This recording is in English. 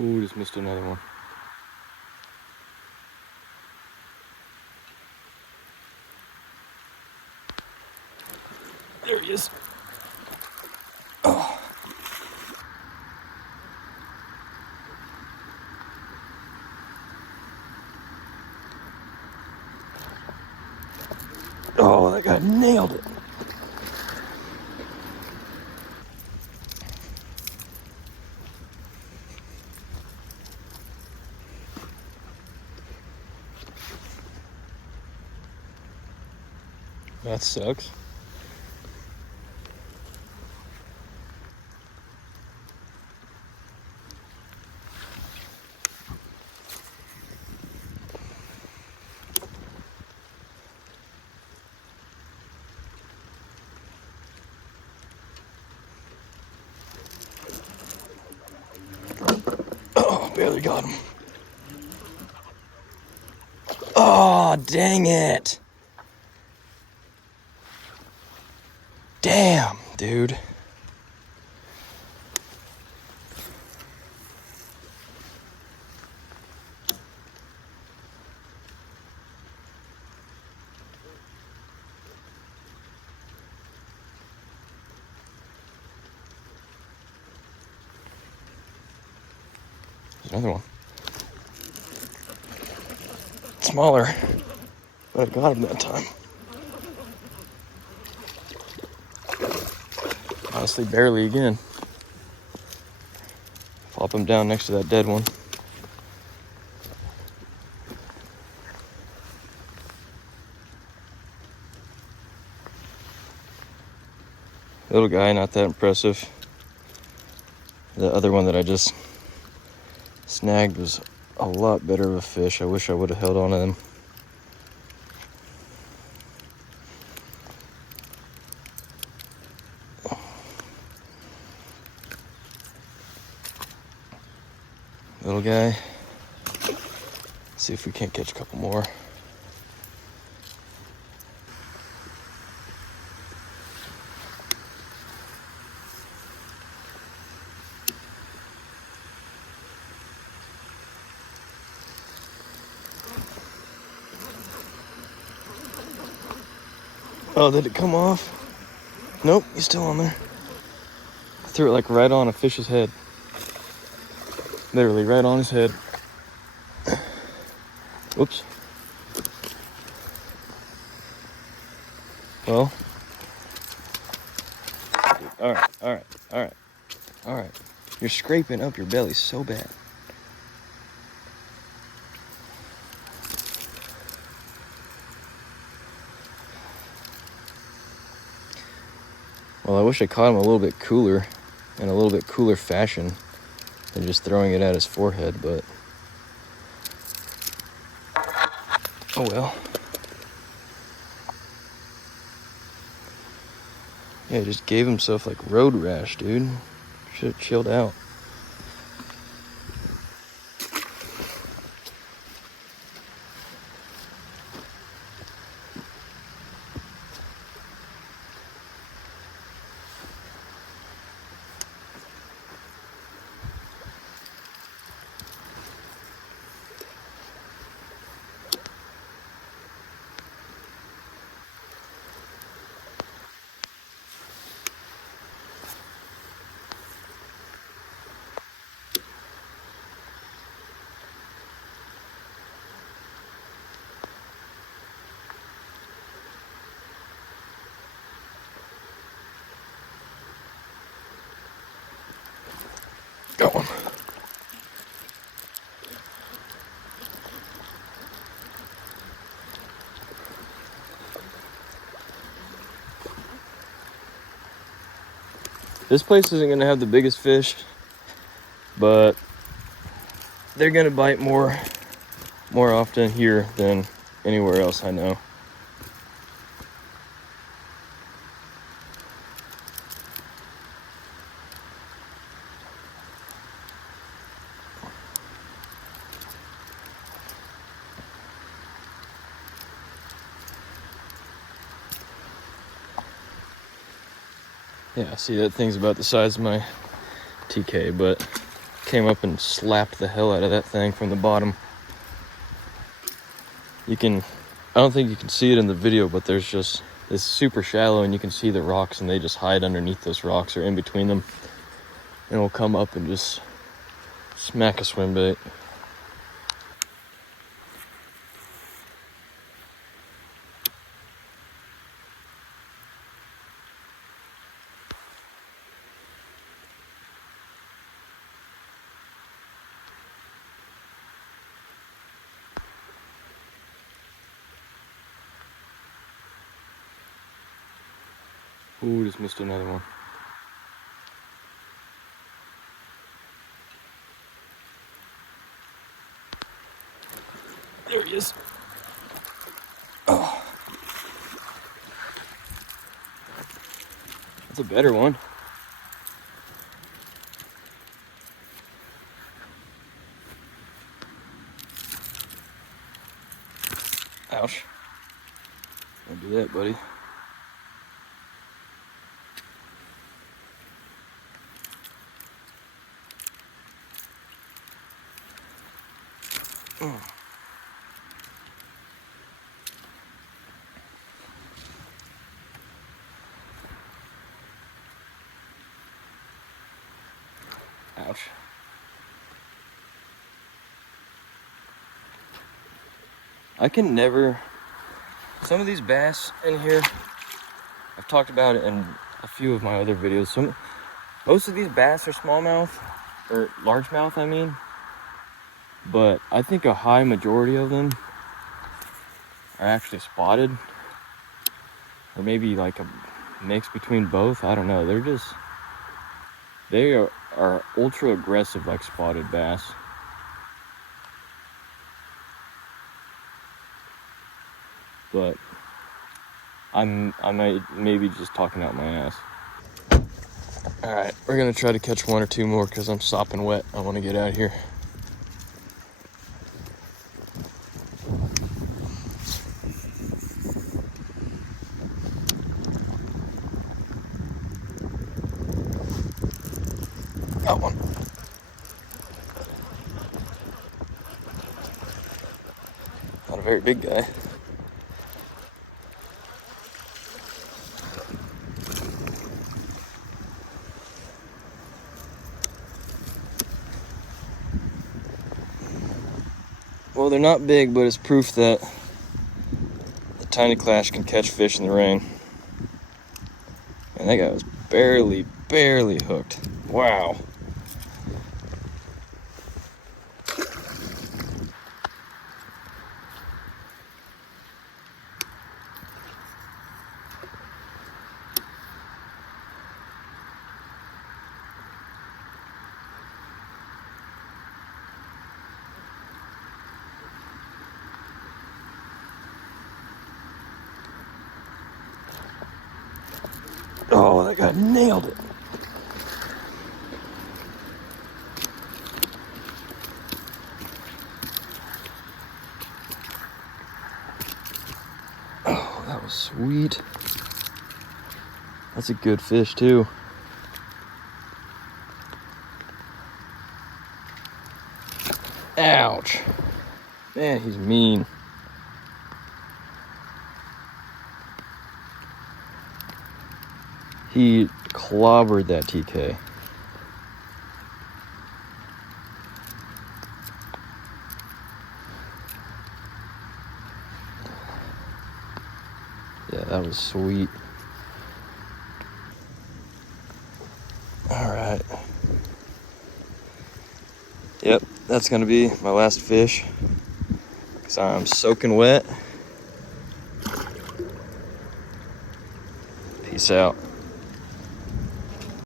Ooh, just missed another one. There he is. Oh. Oh, that guy nailed it. That sucks. Oh, barely got him. Oh, dang it. Damn, dude. There's another one. Smaller, but I got him that time. Honestly, barely again. Plop him down next to that dead one. Little guy, not that impressive. The other one that I just snagged was a lot better of a fish. I wish I would have held on to them. Little guy. Let's see if we can't catch a couple more. Oh, did it come off? Nope, he's still on there. I threw it like right on a fish's head. Literally right on his head. Whoops. Well. All right. You're scraping up your belly so bad. Well, I wish I caught him a little bit cooler, in a little bit cooler fashion than just throwing it at his forehead, but oh well. Yeah, he just gave himself like road rash, dude. Should have chilled out. Got one. This place isn't gonna have the biggest fish, but they're gonna bite more often here than anywhere else I know. Yeah, see, that thing's about the size of my TK, but came up and slapped the hell out of that thing from the bottom. I don't think you can see it in the video, but there's just, it's super shallow and you can see the rocks and they just hide underneath those rocks or in between them. And it'll come up and just smack a swim bait. Ooh, just missed another one. There he is. Oh. That's a better one. Ouch. Don't do that, buddy. Oh. Ouch. I can never, some of these bass in here, I've talked about it in a few of my other videos. Most of these bass are smallmouth, or largemouth, I mean. But I think a high majority of them are actually spotted. Or maybe like a mix between both. I don't know. They are ultra aggressive like spotted bass. But I may be just talking out my ass. All right, we're gonna try to catch one or two more because I'm sopping wet. I want to get out of here. Got one. Not a very big guy. Well, they're not big, but it's proof that the tiny KLASH can catch fish in the rain. And that guy was barely hooked. Wow. Oh, that guy nailed it. Oh, that was sweet. That's a good fish too. Ouch. Man, he's mean. He clobbered that TK. Yeah, that was sweet. All right. Yep, that's gonna be my last fish because I'm soaking wet. Peace out.